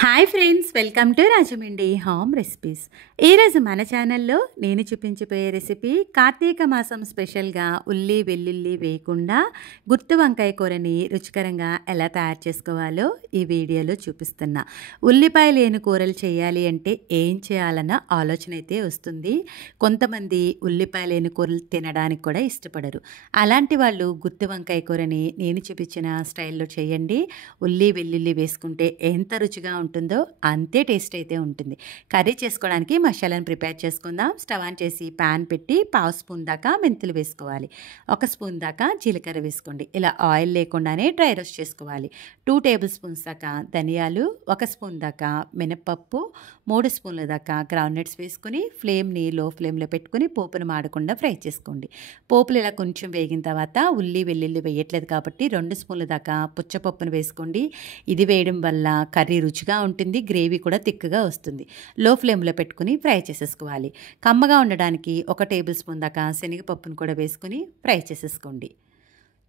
Hi friends, welcome to Rajahmundry home recipes. ఈరోజు మన ఛానల్లో నేను చూపించబోయే రెసిపీ కార్తీక మాసం స్పెషల్గా ఉల్లి వెల్లుల్లి వేయకుండా గుత్తి వంకాయ కూరని రుచికరంగా ఎలా తయారు చేసుకోవాలో ఈ వీడియోలో చూపిస్తున్నా. ఉల్లిపాయ లేని కూరలు చేయాలి అంటే ఏం చేయాలన్న ఆలోచన అయితే వస్తుంది. కొంతమంది ఉల్లిపాయ లేని కూరలు తినడానికి కూడా ఇష్టపడరు. అలాంటి వాళ్ళు గుత్తి వంకాయ కూరని నేను చూపించిన స్టైల్లో చేయండి. ఉల్లి వెల్లుల్లి వేసుకుంటే ఎంత రుచిగా ఉంటుందో అంతే టేస్ట్ అయితే ఉంటుంది. కర్రీ చేసుకోవడానికి మసాలాను ప్రిపేర్ చేసుకుందాం. స్టవ్ ఆన్ చేసి ప్యాన్ పెట్టి 1/2 స్పూన్ దాకా మెంతులు వేసుకోవాలి. 1 స్పూన్ దాకా జీలకర్ర వేసుకోండి. ఇలా ఆయిల్ లేకుండానే డ్రై రోస్ట్ చేసుకోవాలి. 2 టేబుల్ స్పూన్స్ దాకా ధనియాలు, 1 స్పూన్ దాకా మినపప్పు, 3 స్పూన్ల దాకా గ్రౌండ్నట్స్ వేసుకుని ఫ్లేమ్ని లో ఫ్లేమ్లో పెట్టుకుని పోపును మాడకుండా ఫ్రై చేసుకోండి. పోపులు ఇలా కొంచెం వేగిన తర్వాత ఉల్లి వెల్లుల్లి వేయట్లేదు కాబట్టి 2 స్పూన్ల దాకా పుచ్చపప్పును వేసుకోండి. ఇది వేయడం వల్ల కర్రీ రుచిగా ఉంటుంది, గ్రేవీ కూడా తిక్కుగా వస్తుంది. లో ఫ్లేమ్లో పెట్టుకుని ఫ్రై చేసేసుకోవాలి. కమ్మగా ఉండడానికి 1 టేబుల్ స్పూన్ దాకా శనగపప్పును కూడా వేసుకుని ఫ్రై చేసేసుకోండి.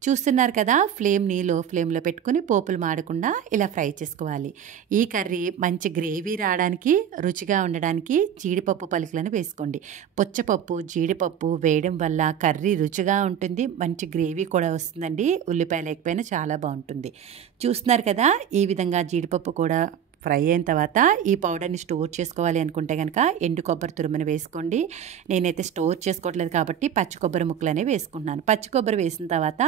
చూస్తున్నారు కదా, ఫ్లేమ్ని లో ఫ్లేమ్లో పెట్టుకుని పోపులు మాడకుండా ఇలా ఫ్రై చేసుకోవాలి. ఈ కర్రీ మంచి గ్రేవీ రావడానికి, రుచిగా ఉండడానికి జీడిపప్పు పలుకులను వేసుకోండి. పుచ్చపప్పు జీడిపప్పు వేయడం వల్ల కర్రీ రుచిగా ఉంటుంది, మంచి గ్రేవీ కూడా వస్తుందండి. ఉల్లిపాయ లేకపోయినా చాలా బాగుంటుంది. చూస్తున్నారు కదా, ఈ విధంగా జీడిపప్పు కూడా ఫ్రై అయిన తర్వాత ఈ పౌడర్ని స్టోర్ చేసుకోవాలి అనుకుంటే కనుక ఎండు కొబ్బరి తురుమును వేసుకోండి. నేనైతే స్టోర్ చేసుకోవట్లేదు కాబట్టి పచ్చి కొబ్బరి ముక్కలనే వేసుకుంటున్నాను. పచ్చి కొబ్బరి వేసిన తర్వాత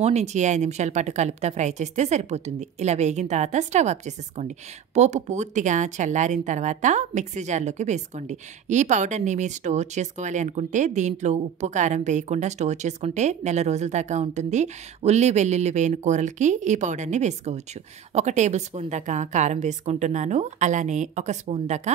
3 నుంచి 5 నిమిషాల పాటు కలుపుతా ఫ్రై చేస్తే సరిపోతుంది. ఇలా వేగిన తర్వాత స్టవ్ ఆఫ్ చేసేసుకోండి. పోపు పూర్తిగా చల్లారిన తర్వాత మిక్సీ జార్లోకి వేసుకోండి. ఈ పౌడర్ని మీరు స్టోర్ చేసుకోవాలి అనుకుంటే దీంట్లో ఉప్పు కారం వేయకుండా స్టోర్ చేసుకుంటే నెల రోజుల దాకా ఉంటుంది. ఉల్లి వెల్లుల్లి వేయని కూరలకి ఈ పౌడర్ని వేసుకోవచ్చు. 1 టేబుల్ స్పూన్ దాకా కారం వేసుకుంటున్నాను. అలానే 1 స్పూన్ దాకా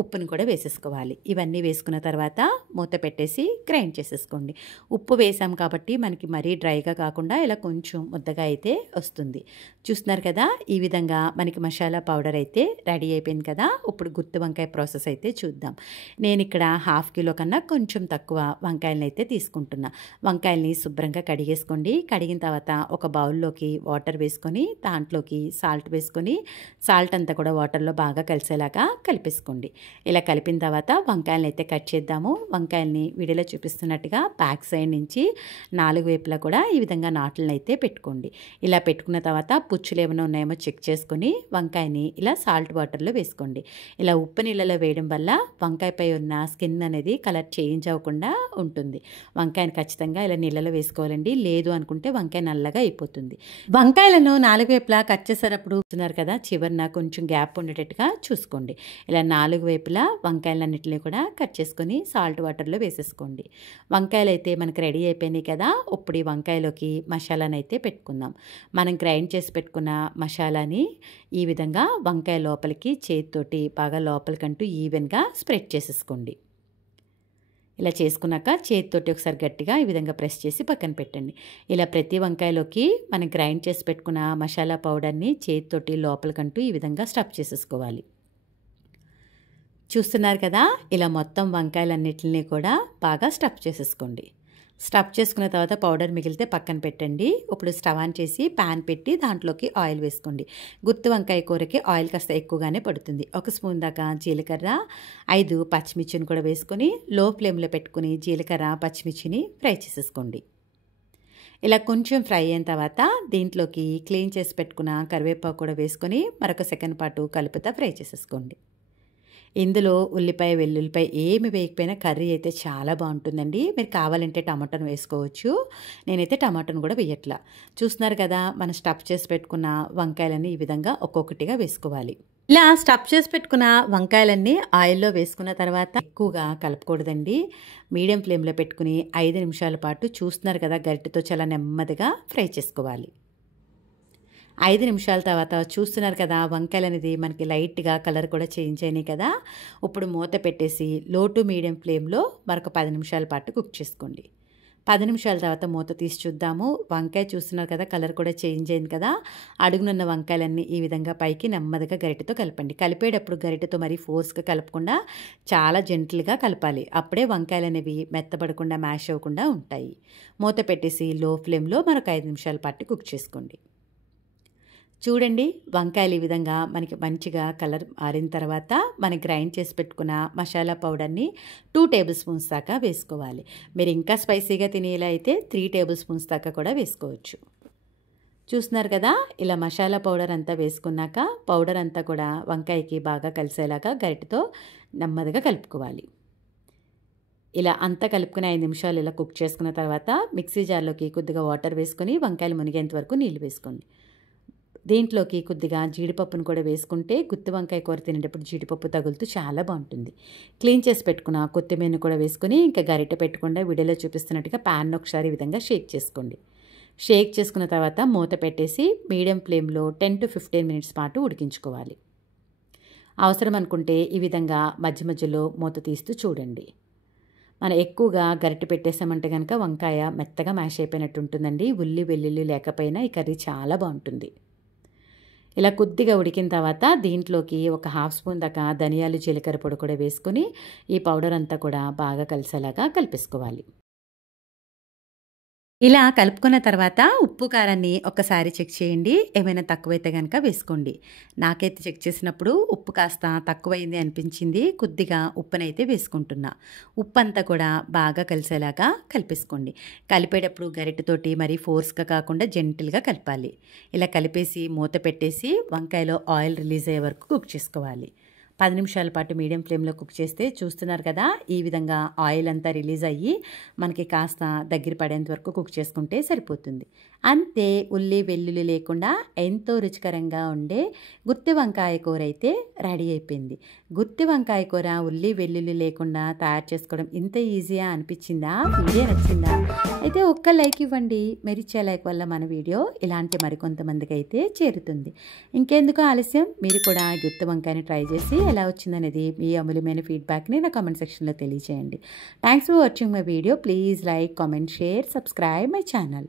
ఉప్పుని కూడా వేసేసుకోవాలి. ఇవన్నీ వేసుకున్న తర్వాత మూత పెట్టేసి గ్రైండ్ చేసేసుకోండి. ఉప్పు వేసాం కాబట్టి మనకి మరీ డ్రైగా కాకుండా ఇలా కొంచెం ముద్దగా అయితే వస్తుంది. చూస్తున్నారు కదా, ఈ విధంగా మనకి మసాలా పౌడర్ అయితే రెడీ అయిపోయింది కదా. ఇప్పుడు గుత్తి వంకాయ ప్రాసెస్ అయితే చూద్దాం. నేను ఇక్కడ 1/2 కిలో కన్నా కొంచెం తక్కువ వంకాయలను అయితే తీసుకుంటున్నా. వంకాయల్ని శుభ్రంగా కడిగేసుకోండి. కడిగిన తర్వాత ఒక బౌల్లోకి వాటర్ వేసుకొని దాంట్లోకి సాల్ట్ వేసుకొని సాల్ట్ అంతా కూడా వాటర్లో బాగా కలిసేలాగా కలిపేసుకోండి. ఇలా కలిపిన తర్వాత వంకాయలను అయితే కట్ చేద్దాము. వంకాయల్ని వీడియోలో చూపిస్తున్నట్టుగా బ్యాక్ సైడ్ నుంచి 4 వైపులా కూడా ఈ విధంగా నాట్లను అయితే పెట్టుకోండి. ఇలా పెట్టుకున్న తర్వాత పుచ్చులు ఏమైనా ఉన్నాయేమో చెక్ చేసుకొని వంకాయని ఇలా సాల్ట్ వాటర్లో వేసుకోండి. ఇలా ఉప్పు నీళ్ళలో వేయడం వల్ల వంకాయపై ఉన్న స్కిన్ అనేది కలర్ చేంజ్ అవ్వకుండా ఉంటుంది. వంకాయని ఖచ్చితంగా ఇలా నీళ్ళలో వేసుకోవాలండి, లేదు అనుకుంటే వంకాయ నల్లగా అయిపోతుంది. వంకాయలను 4 వైపులా కట్ చేసేటప్పుడు చూస్తున్నారు కదా, చివరిన కొంచెం గ్యాప్ ఉండేటట్టుగా చూసుకోండి. ఇలా 4 వైపులా వంకాయలన్నింటినీ కూడా కట్ చేసుకొని సాల్ట్ వాటర్లో వేసేసుకోండి. వంకాయలు అయితే మనకు రెడీ అయిపోయినాయి కదా. ఇప్పుడు ఈ వంకాయలోకి మసాలాను అయితే పెట్టుకుందాం. మనం గ్రైండ్ చేసి పెట్టుకున్న మసాలాని ఈ విధంగా వంకాయ లోపలికి చేతితోటి బాగా లోపలికంటూ ఈవెన్గా స్ప్రెడ్ చేసేసుకోండి. ఇలా చేసుకున్నాక చేతితోటి ఒకసారి గట్టిగా ఈ విధంగా ప్రెస్ చేసి పక్కన పెట్టండి. ఇలా ప్రతి వంకాయలోకి మనం గ్రైండ్ చేసి పెట్టుకున్న మసాలా పౌడర్ని చేతితోటి లోపలికంటూ ఈ విధంగా స్టఫ్ చేసేసుకోవాలి. చూస్తున్నారు కదా, ఇలా మొత్తం వంకాయలన్నిటిని కూడా బాగా స్టఫ్ చేసేసుకోండి. స్టఫ్ చేసుకున్న తర్వాత పౌడర్ మిగిలితే పక్కన పెట్టండి. ఇప్పుడు స్టవ్ ఆన్ చేసి ప్యాన్ పెట్టి దాంట్లోకి ఆయిల్ వేసుకోండి. గుత్తి వంకాయ కూరకి ఆయిల్ కాస్త ఎక్కువగానే పడుతుంది. 1 స్పూన్ దాకా జీలకర్ర, 5 పచ్చిమిర్చిని కూడా వేసుకొని లో ఫ్లేమ్లో పెట్టుకుని జీలకర్ర పచ్చిమిర్చిని ఫ్రై చేసేసుకోండి. ఇలా కొంచెం ఫ్రై అయిన తర్వాత దీంట్లోకి క్లీన్ చేసి పెట్టుకున్న కరివేపాకు కూడా వేసుకొని మరొక సెకండ్ పాటు కలుపుతా ఫ్రై చేసేసుకోండి. ఇందులో ఉల్లిపాయ వెల్లుల్లిపాయ ఏమి వేయకపోయినా కర్రీ అయితే చాలా బాగుంటుందండి. మీరు కావాలంటే టమాటాను వేసుకోవచ్చు. నేనైతే టమాటాను కూడా వేయట్లా. చూస్తున్నారు కదా, మనం స్టఫ్ చేసి పెట్టుకున్న వంకాయలన్నీ ఈ విధంగా ఒక్కొక్కటిగా వేసుకోవాలి. ఇలా స్టఫ్ చేసి పెట్టుకున్న వంకాయలన్నీ ఆయిల్లో వేసుకున్న తర్వాత ఎక్కువగా కలపకూడదండి. మీడియం ఫ్లేమ్లో పెట్టుకుని 5 నిమిషాల పాటు చూస్తున్నారు కదా, గరిటెతో చాలా నెమ్మదిగా ఫ్రై చేసుకోవాలి. 5 నిమిషాల తర్వాత చూస్తున్నారు కదా, వంకాయలు అనేది మనకి లైట్గా కలర్ కూడా చేంజ్ అయినాయి కదా. ఇప్పుడు మూత పెట్టేసి లో టు మీడియం ఫ్లేమ్లో మరొక 10 నిమిషాల పాటు కుక్ చేసుకోండి. 10 నిమిషాల తర్వాత మూత తీసి చూద్దాము. వంకాయ చూస్తున్నారు కదా, కలర్ కూడా చేంజ్ అయింది కదా. అడుగునున్న వంకాయలన్నీ ఈ విధంగా పైకి నెమ్మదిగా గరిటెతో కలపండి. కలిపేటప్పుడు గరిటెతో మరీ ఫోర్స్గా కలపకుండా చాలా జెంటిల్గా కలపాలి. అప్పుడే వంకాయలు అనేవి మెత్తబడకుండా మ్యాష్ అవ్వకుండా ఉంటాయి. మూత పెట్టేసి లో ఫ్లేమ్లో మరొక 5 నిమిషాల పాటు కుక్ చేసుకోండి. చూడండి, వంకాయలు ఈ విధంగా మనకి మంచిగా కలర్ మారిన తర్వాత మనం గ్రైండ్ చేసి పెట్టుకున్న మసాలా పౌడర్ని 2 టేబుల్ స్పూన్స్ దాకా వేసుకోవాలి. మీరు ఇంకా స్పైసీగా తినేలా అయితే 3 టేబుల్ స్పూన్స్ దాకా కూడా వేసుకోవచ్చు. చూస్తున్నారు కదా, ఇలా మసాలా పౌడర్ అంతా వేసుకున్నాక పౌడర్ అంతా కూడా వంకాయకి బాగా కలిసేలాగా గరిటెతో నెమ్మదిగా కలుపుకోవాలి. ఇలా అంతా కలుపుకుని 5 నిమిషాలు ఇలా కుక్ చేసుకున్న తర్వాత మిక్సీ జార్లోకి కొద్దిగా వాటర్ వేసుకొని వంకాయలు మునిగేంత వరకు నీళ్ళు వేసుకోండి. దీంట్లోకి కొద్దిగా జీడిపప్పును కూడా వేసుకుంటే గుత్తి వంకాయ కూర తినేటప్పుడు జీడిపప్పు తగులుతూ చాలా బాగుంటుంది. క్లీన్ చేసి పెట్టుకున్న కొత్తిమీరను కూడా వేసుకొని ఇంకా గరిటె పెట్టకుండా వీడియోలో చూపిస్తున్నట్టుగా ప్యాన్ ఒకసారి ఈ విధంగా షేక్ చేసుకోండి. షేక్ చేసుకున్న తర్వాత మూత పెట్టేసి మీడియం ఫ్లేమ్లో 10 to 15 మినిట్స్ పాటు ఉడికించుకోవాలి. అవసరం అనుకుంటే ఈ విధంగా మధ్య మధ్యలో మూత తీస్తూ చూడండి. మనం ఎక్కువగా గరిటె పెట్టేసామంటే కనుక వంకాయ మెత్తగా మ్యాష్ అయిపోయినట్టు ఉంటుందండి. ఉల్లి వెల్లుల్లి లేకపోయినా ఈ కర్రీ చాలా బాగుంటుంది. ఇలా కొద్దిగా ఉడికిన తర్వాత దీంట్లోకి ఒక హాఫ్ స్పూన్ దాకా ధనియాలు జీలకర్ర పొడి కూడా వేసుకొని ఈ పౌడర్ అంతా కూడా బాగా కలిసేలాగా కలిపేసుకోవాలి. ఇలా కలుపుకున్న తర్వాత ఉప్పు కారాన్ని ఒక్కసారి చెక్ చేయండి. ఏమైనా తక్కువైతే కనుక వేసుకోండి. నాకైతే చెక్ చేసినప్పుడు ఉప్పు కాస్త తక్కువైంది అనిపించింది. కొద్దిగా ఉప్పునైతే వేసుకుంటున్నా. ఉప్పు అంతా కూడా బాగా కలిసేలాగా కలిపేసుకోండి. కలిపేటప్పుడు గరిటెతోటి మరీ ఫోర్స్గా కాకుండా జెంటిల్గా కలపాలి. ఇలా కలిపేసి మూత పెట్టేసి వంకాయలో ఆయిల్ రిలీజ్ అయ్యే వరకు కుక్ చేసుకోవాలి. 10 నిమిషాల పాటు మీడియం ఫ్లేమ్లో కుక్ చేస్తే చూస్తున్నారు కదా, ఈ విధంగా ఆయిల్ అంతా రిలీజ్ అయ్యి మనకి కాస్త దగ్గర పడేంత వరకు కుక్ చేసుకుంటే సరిపోతుంది. అంతే, ఉల్లి వెల్లుల్లి లేకుండా ఎంతో రుచికరంగా ఉండే గుత్తి వంకాయ కూర అయితే రెడీ అయిపోయింది. గుత్తి వంకాయ కూర ఉల్లి వెల్లుల్లి లేకుండా తయారు చేసుకోవడం ఇంత ఈజీగా అనిపించిందా? వీడియో నచ్చిందా? అయితే ఒక్క లైక్ ఇవ్వండి. మీరు ఇచ్చే లైక్ వల్ల మన వీడియో ఇలాంటి మరికొంతమందికి అయితే చేరుతుంది. ఇంకెందుకు ఆలస్యం, మీరు కూడా గుత్తి వంకాయని ట్రై చేసి ఎలా వచ్చిందనేది మీ అమూల్యమైన ఫీడ్బ్యాక్ని నా కామెంట్ సెక్షన్లో తెలియజేయండి. Thanks for watching my video. Please like, comment, share, subscribe my channel.